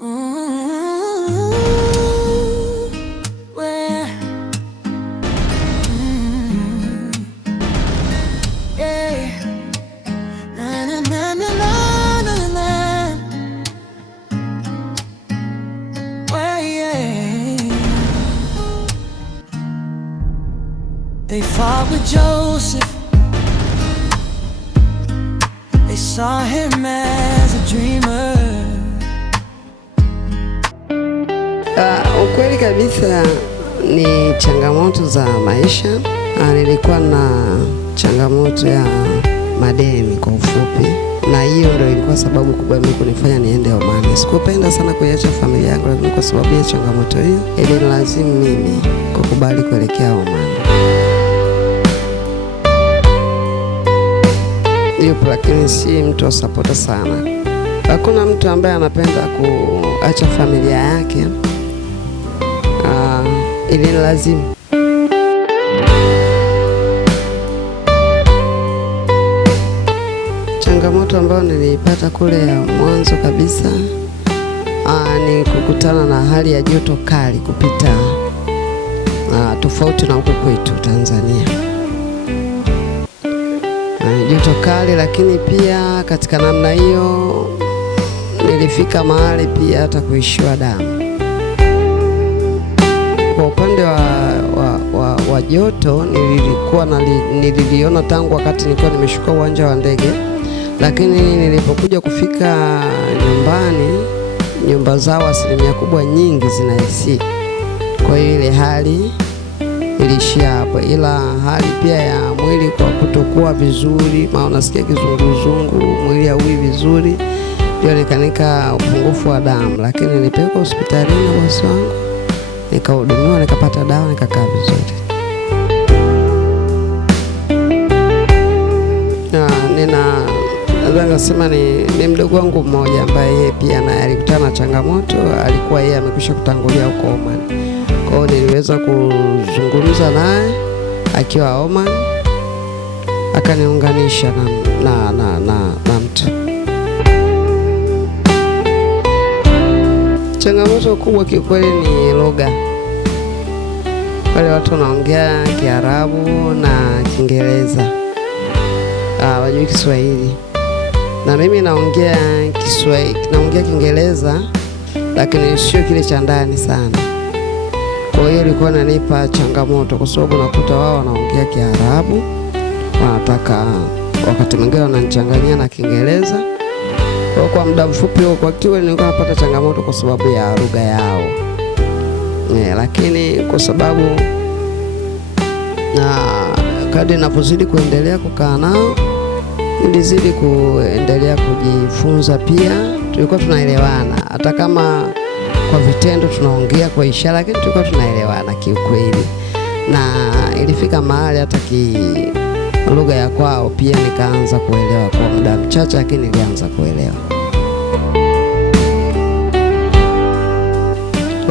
They fought with Joseph. They saw him as a dreamer. Ukweli kabisa ni changamoto za maisha. Nilikuwa na changamoto ya madeni kwa ufupi, na hiyo ndio ilikuwa sababu kubwa mimi kunifanya niende Oman. Sikupenda sana kuiacha familia yangu, lakini kwa sababu ya changamoto hiyo ilinilazimu mimi kukubali kuelekea Oman. Lakini si mtu wa sapota sana. Hakuna mtu ambaye anapenda kuacha familia yake. Ilinilazimu. Changamoto ambayo nilipata kule ya mwanzo kabisa ni kukutana na hali ya joto kali kupita tofauti na huko kwetu Tanzania. Joto kali, lakini pia katika namna hiyo nilifika mahali pia hata kuishiwa damu. Kwa upande wa joto nililiona tangu wakati nilikuwa nimeshuka uwanja wa ndege, lakini nilipokuja kufika nyumbani, nyumba zao asilimia kubwa nyingi zina AC. Kwa hiyo ile hali ilishia hapo, ila hali pia ya mwili kwa kutokuwa vizuri, maana unasikia kizunguzungu, mwili hauwi vizuri, ndio nikanika upungufu wa damu. Lakini nilipelekwa hospitalini na bosi wangu, nikahudumiwa, nikapata dawa, nikakaa vizuri. Naweza kusema ni mdogo wangu mmoja ambaye yeye pia naye alikutana na changamoto, alikuwa yeye amekwisha kutangulia huko Oman. Kwa hiyo niliweza kuzungumza naye akiwa Oman, akaniunganisha na mtu. Changamoto kubwa kiukweli ni lugha. Wale watu wanaongea Kiarabu na Kiingereza, hawajui Kiswahili. Na mimi naongea Kiswahili, naongea Kiingereza, lakini sio kile cha ndani sana. Kwa hiyo ilikuwa inanipa changamoto, kwa sababu nakuta wao wanaongea Kiarabu, wanataka wakati mwingine wananichanganyia na Kiingereza. Kwa muda mfupi kwa kiwa nilikuwa napata changamoto kwa sababu ya lugha yao. Lakini kwa sababu kadri ninapozidi kuendelea kukaa nao, nilizidi kuendelea kujifunza pia. Tulikuwa tunaelewana, hata kama kwa vitendo tunaongea kwa ishara, lakini tulikuwa tunaelewana kiukweli. Na ilifika mahali hata lugha ya kwao pia nikaanza kuelewa kwa muda mchache, lakini nilianza kuelewa.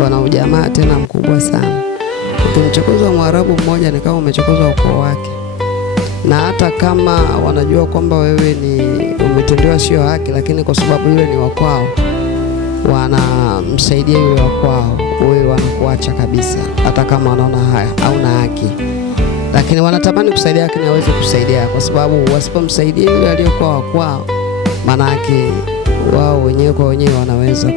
Wana ujamaa tena mkubwa sana. Ukimchokoza Mwarabu mmoja ni kama umechokoza ukoo wake. Na hata kama wanajua kwamba wewe ni umetendewa sio haki, lakini kwa sababu yule ni wa kwao, wanamsaidia yule wa kwao, wewe wanakuacha kabisa, hata kama wanaona hauna haki. Lakini wanatamani kusaidia, lakini hawezi kusaidia, kwa sababu wasipomsaidia yule aliyokuwa wa kwao, maana yake wao wenyewe kwa wenyewe wanaweza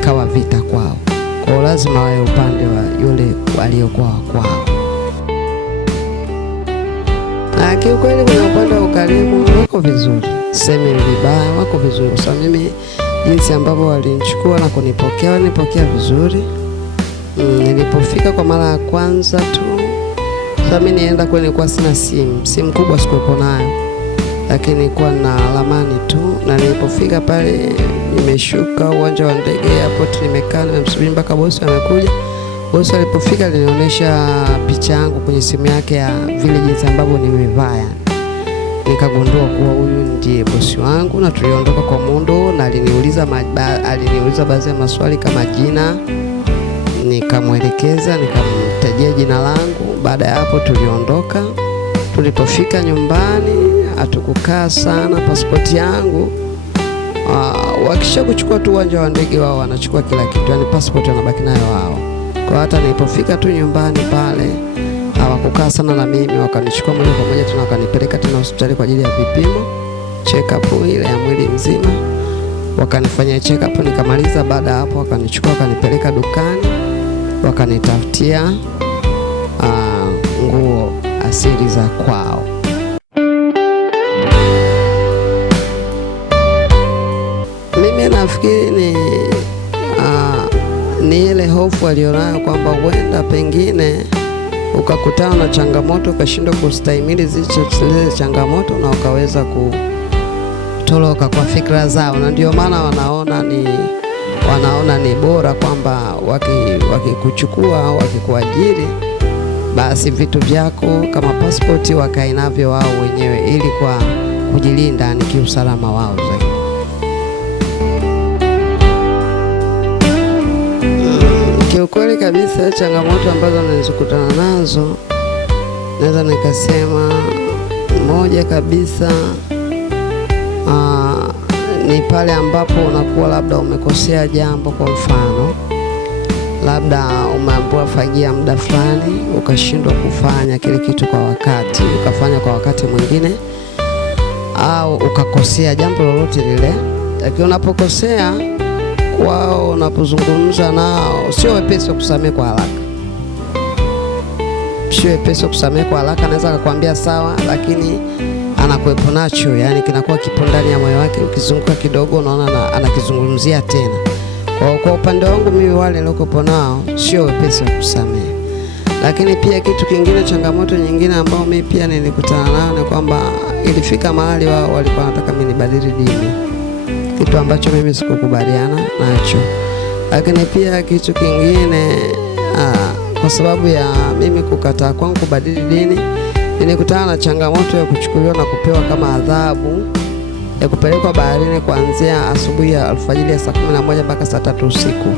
ikawa vita kwao. Kwa hiyo lazima wawe upande wa yule aliyokuwa wa kwao. Na kiukweli kwenye upande wa ukarimu wako vizuri, semi vibaya, wako vizuri. Kwa sababu mimi jinsi ambavyo walinichukua na kunipokea vizuri. Nilipofika kwa mara ya kwanza tu, sasa mimi nienda kwenye kwa sina simu kubwa sikuwepo nayo, lakini nilikuwa na ramani tu. Na nilipofika pale, nimeshuka uwanja wa ndege airport, nimekaa nimemsubiri mpaka bosi amekuja. Bosi alipofika alinionyesha picha yangu kwenye simu yake ya vile jinsi ambavyo nimevaa. Nikagundua kuwa huyu ndiye bosi wangu, na tuliondoka kwa mundo, na aliniuliza baadhi ya maswali kama jina, nikamwelekeza, nikamtajia jina langu. Baada ya hapo tuliondoka. Tulipofika nyumbani hatukukaa sana. Pasipoti yangu Wakisha kuchukua tu uwanja wa ndege, wao wanachukua kila kitu, yani passport wanabaki nayo wao. Kwa hata nilipofika tu nyumbani pale, hawakukaa sana na mimi, wakanichukua moja kwa moja tena wakanipeleka tena hospitali kwa ajili ya vipimo, check up ile ya mwili mzima. Wakanifanyia check up, nikamaliza. Baada hapo wakanichukua wakanipeleka dukani, wakanitafutia nguo asili za kwao. Mimi nafikiri ni ile hofu alionayo kwamba huenda pengine ukakutana na changamoto ukashindwa kustahimili zile changamoto na ukaweza kutoroka kwa fikra zao, na ndio maana wanaona ni bora kwamba wakikuchukua au wakikuajiri, basi vitu vyako kama passport wakae navyo wao wenyewe, ili kwa kujilinda ni kiusalama wao zaidi. Kiukweli kabisa, changamoto ambazo nilizokutana nazo, naweza nikasema moja kabisa ni pale ambapo unakuwa labda umekosea jambo. Kwa mfano, labda umeambiwa fagia muda fulani, ukashindwa kufanya kile kitu kwa wakati, ukafanya kwa wakati mwingine, au ukakosea jambo lolote lile. Lakini unapokosea wao, unapozungumza nao, sio wepesi wa kusamehe kwa haraka. Sio wepesi wa kusamehe kwa haraka. Anaweza kukwambia sawa, lakini anakuepo nacho, yani kinakuwa kipo ndani ya moyo wake. Ukizunguka kidogo, unaona anakizungumzia tena. Kwa upande wangu mimi, wale nilikopo nao sio wepesi wa kusamehe. Lakini pia kitu kingine, changamoto nyingine ambao mimi pia nilikutana nayo ni kwamba ilifika mahali wao walikuwa wanataka mimi nibadili dini, kitu ambacho mimi sikukubaliana nacho. Lakini pia kitu kingine, kwa sababu ya mimi kukataa kwangu kubadili dini, nilikutana na changamoto ya kuchukuliwa na kupewa kama adhabu ya kupelekwa baharini kuanzia asubuhi ya alfajiri ya saa 11 mpaka saa 3 usiku.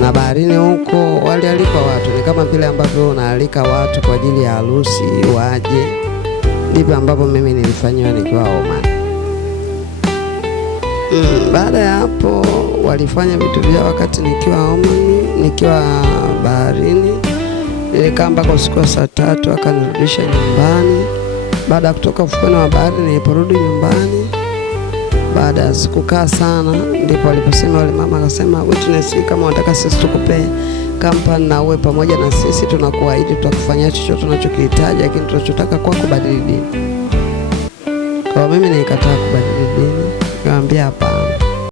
Na baharini huko walialika watu, ni kama vile ambavyo unaalika watu kwa ajili ya harusi waje. Ndivyo ambavyo mimi nilifanywa nikiwa Oman. Baada ya hapo walifanya vitu vyao wakati nikiwa Oman, nikiwa baharini. Nilikaa mpaka usiku wa saa 3, akanirudisha nyumbani. Baada ya kutoka ufukweni wa bahari, niliporudi nyumbani, baada ya kukaa sana, ndipo waliposema wale mama, akasema, "Witness, kama unataka sisi tukupe kampani na uwe pamoja na sisi, tunakuahidi tutakufanyia chochote unachokihitaji, lakini tunachotaka kwa kubadili dini." Kwa mimi nilikataa kubadili dini, nikamwambia hapa